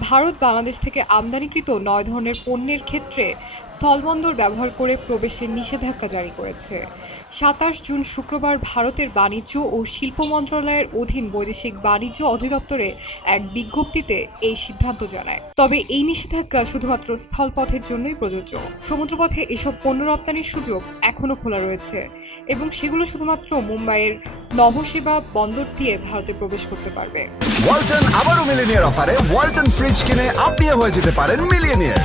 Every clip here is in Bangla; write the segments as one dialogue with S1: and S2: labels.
S1: ভারত বাংলাদেশ থেকে আমদানিকৃত নয় ধরনের পণ্যের ক্ষেত্রে স্থলবন্দর ব্যবহার করে প্রবেশের নিষেধাজ্ঞা জারি করেছে। সাতাশ জুন শুক্রবার ভারতের বাণিজ্য ও শিল্প মন্ত্রণালয়ের অধীন বৈদেশিক বাণিজ্য অধিদপ্তরে এক বিজ্ঞপ্তিতে এই সিদ্ধান্ত জানায়। তবে এই নিষেধাজ্ঞা শুধুমাত্র স্থলপথের জন্যই প্রযোজ্য। সমুদ্রপথে এসব পণ্য রপ্তানির সুযোগ এখনও খোলা রয়েছে এবং সেগুলো শুধুমাত্র মুম্বাইয়ের নবসেবা বন্দর দিয়ে ভারতে প্রবেশ করতে পারবে।
S2: ওয়ালটন আবারও মিলিনিয়ার অফারে, ওয়ালটন ফ্রিজ কিনে আপনিও হয়ে যেতে পারেন মিলিয়নিয়ার।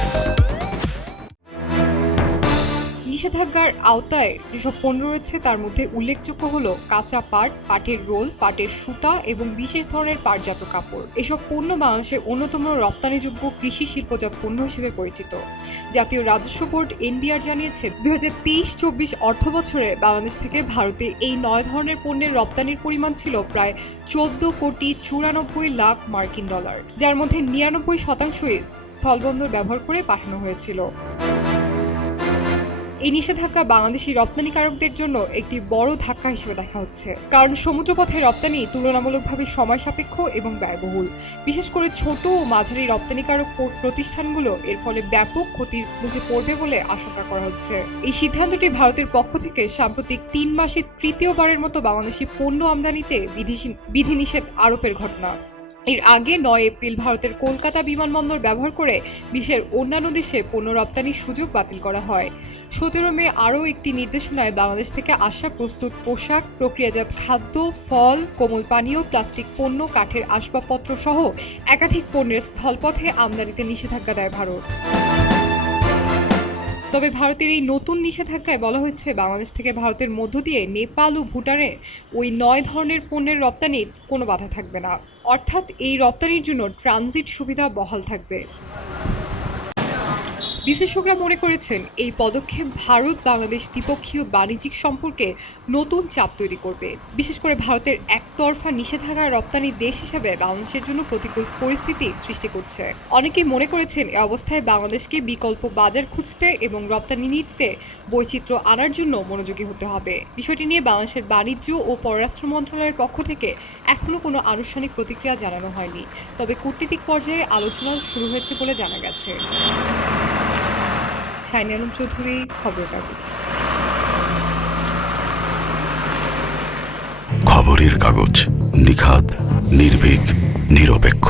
S1: নিষেধাজ্ঞার আওতায় যেসব পণ্য রয়েছে, তার মধ্যে উল্লেখযোগ্য হলো কাঁচা পাট, পাটের রোল, পাটের সুতা এবং বিশেষ ধরনের পাটজাত কাপড়। এসব পণ্য বাংলাদেশের অন্যতম রপ্তানিযোগ্য কৃষি শিল্পজাত পণ্য হিসেবে পরিচিত। জাতীয় রাজস্ব বোর্ড এনবিআর জানিয়েছে, দুই হাজার তেইশ চব্বিশ অর্থ বছরে বাংলাদেশ থেকে ভারতে এই নয় ধরনের পণ্যের রপ্তানির পরিমাণ ছিল প্রায় চোদ্দ কোটি চুরানব্বই লাখ মার্কিন ডলার, যার মধ্যে নিরানব্বই শতাংশই স্থলবন্দর ব্যবহার করে পাঠানো হয়েছিল। এই নিষেধাজ্ঞা বাংলাদেশি রপ্তানিকারকদের জন্য একটি বড় ধাক্কা হিসেবে দেখা হচ্ছে। কারণ সমুদ্রপথে রপ্তানি তুলনামূলকভাবে সময় সাপেক্ষ এবং ব্যয়বহুল। বিশেষ করে ছোট ও মাঝারি রপ্তানিকারক প্রতিষ্ঠানগুলো এর ফলে ব্যাপক ক্ষতির মুখে পড়বে বলে আশঙ্কা করা হচ্ছে। এই সিদ্ধান্তটি ভারতের পক্ষ থেকে সাম্প্রতিক তিন মাসে তৃতীয়বারের মতো বাংলাদেশি পণ্য আমদানিতে বিধিনিষেধ আরোপের ঘটনা। এর আগে নয় এপ্রিল ভারতের কলকাতা বিমানবন্দর ব্যবহার করে বিশ্বের অন্যান্য দেশে পণ্য রপ্তানির সুযোগ বাতিল করা হয়। সতেরো মে আরও একটি নির্দেশনায় বাংলাদেশ থেকে আসা প্রস্তুত পোশাক, প্রক্রিয়াজাত খাদ্য, ফল, কোমল পানীয়, প্লাস্টিক পণ্য, কাঠের আসবাবপত্র সহ একাধিক পণ্যের স্থলপথে আমদানিতে নিষেধাজ্ঞা দেয় ভারত। তবে ভারতের এই নতুন নিষেধাজ্ঞায় বলা হয়েছে বাংলাদেশ থেকে ভারতের মধ্য দিয়ে নেপাল ও ভুটানে ওই নয় ধরনের পণ্যের রপ্তানির কোনো বাধা থাকবে না। অর্থাৎ এই রপ্তানির জন্য ট্রানজিট সুবিধা বহাল থাকবে। বিশেষজ্ঞরা মনে করেছেন, এই পদক্ষেপ ভারত, বাংলাদেশ দ্বিপক্ষীয় বাণিজ্যিক সম্পর্কে নতুন চাপ তৈরি করবে। বিশেষ করে ভারতের একতরফা নিষেধাজ্ঞা রপ্তানি দেশ হিসেবে বাংলাদেশের জন্য প্রতিকূল পরিস্থিতি সৃষ্টি করছে। অনেকেই মনে করেছেন, এ অবস্থায় বাংলাদেশকে বিকল্প বাজার খুঁজতে এবং রপ্তানি নীতিতে বৈচিত্র্য আনার জন্য মনোযোগী হতে হবে। বিষয়টি নিয়ে বাংলাদেশের বাণিজ্য ও পররাষ্ট্র মন্ত্রণালয়ের পক্ষ থেকে এখনও কোনো আনুষ্ঠানিক প্রতিক্রিয়া জানানো হয়নি। তবে কূটনীতিক পর্যায়ে আলোচনা শুরু হয়েছে বলে জানা গেছে। শাইনি আলম চৌধুরী খবর কাগজ।
S3: খবরের কাগজ নিখাদ নির্ভীক নিরপেক্ষ।